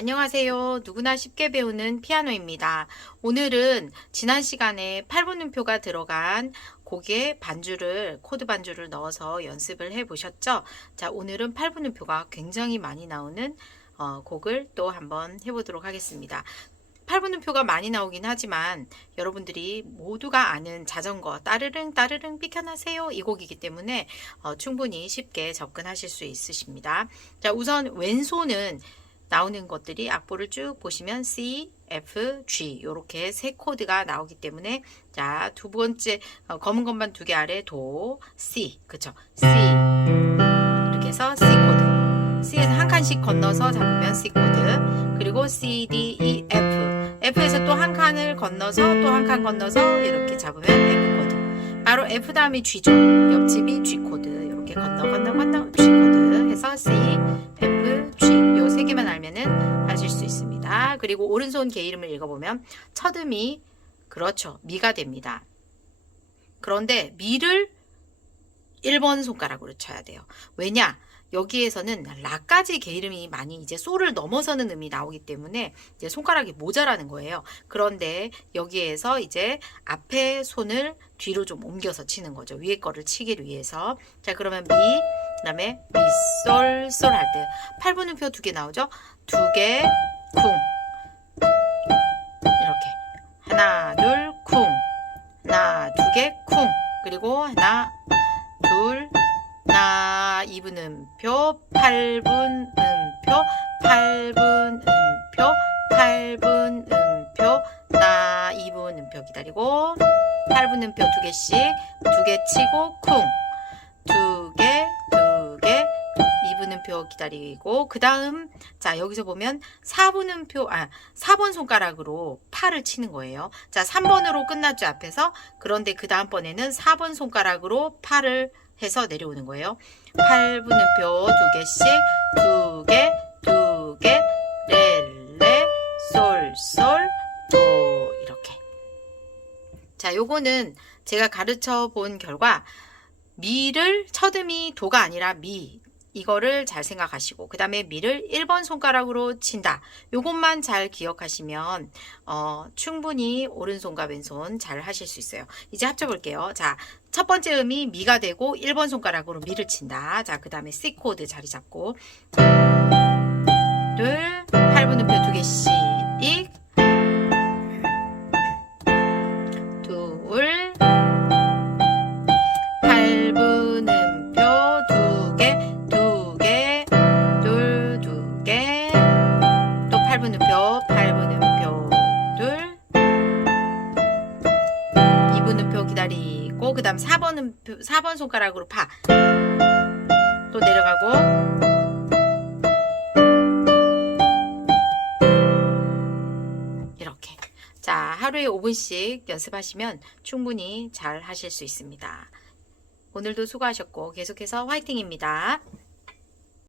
안녕하세요. 누구나 쉽게 배우는 피아노입니다. 오늘은 지난 시간에 8분음표가 들어간 곡에 반주를, 코드 반주를 넣어서 연습을 해 보셨죠? 자, 오늘은 8분음표가 굉장히 많이 나오는 어, 곡을 또 한번 해 보도록 하겠습니다. 8분음표가 많이 나오긴 하지만 여러분들이 모두가 아는 자전거 따르릉 따르릉 비켜나세요 이 곡이기 때문에 어, 충분히 쉽게 접근하실 수 있으십니다. 자 우선 왼손은 나오는 것들이 악보를 쭉 보시면 C, F, G 이렇게 세 코드가 나오기 때문에 자 두 번째 어, 검은 건반 두 개 아래 도, C 그쵸? C. 이렇게 해서 C 코드. C에서 한 칸씩 건너서 잡으면 C 코드. 그리고 C, D, E, F. F에서 또 한 칸을 건너서 또 한 칸 건너서 이렇게 잡으면 F 코드. 바로 F 다음이 G죠. 옆집이 G 코드. 이렇게 건너 건너 건너 G 코드 해서 C, F, 그리고 오른손 개 이름을 읽어보면 첫 음이 그렇죠 미가 됩니다 그런데 미를 1번 손가락으로 쳐야 돼요 왜냐 여기에서는 라까지 개 이름이 많이 이제 소를 넘어서는 음이 나오기 때문에 이제 손가락이 모자라는 거예요. 그런데 여기에서 이제 앞에 손을 뒤로 좀 옮겨서 치는 거죠. 위에 거를 치기를 위해서. 자, 그러면 미, 그 다음에 미, 솔, 솔 할 때 8분음표 두 개 나오죠? 두 개, 그리고 하나, 둘, 나 2분 음표 8분 음표 8분 음표 8분 음표 나 2분 음표 기다리고 8분 음표 두 개씩 두 개 치고 쿵 두개두개 2분 음표 기다리고 그 다음 자 여기서 보면 4분 음표 아 4번 손가락으로 팔을 치는 거예요 자 3번으로 끝났죠 앞에서 그런데 그 다음번에는 4번 손가락으로 팔을 해서 내려오는 거예요. 8분음표 두 개씩 두 개, 두 개, 레, 레, 솔, 솔, 도 이렇게. 자, 요거는 제가 가르쳐 본 결과 미를 첫음이 도가 아니라 미 이거를 잘 생각하시고 그 다음에 미를 1번 손가락으로 친다. 요것만 잘 기억하시면 어, 충분히 오른손과 왼손 잘 하실 수 있어요. 이제 합쳐볼게요. 자, 첫 번째 음이 미가 되고 1번 손가락으로 미를 친다. 자, 그 다음에 C 코드 자리 잡고 둘, 8분음표 두 개씩 8분음표, 8분음표 둘, 2분음표 기다리고, 그 다음 4번 음표, 4번 손가락으로 파. 또 내려가고, 이렇게. 자, 하루에 5분씩 연습하시면 충분히 잘 하실 수 있습니다. 오늘도 수고하셨고 계속해서 화이팅입니다.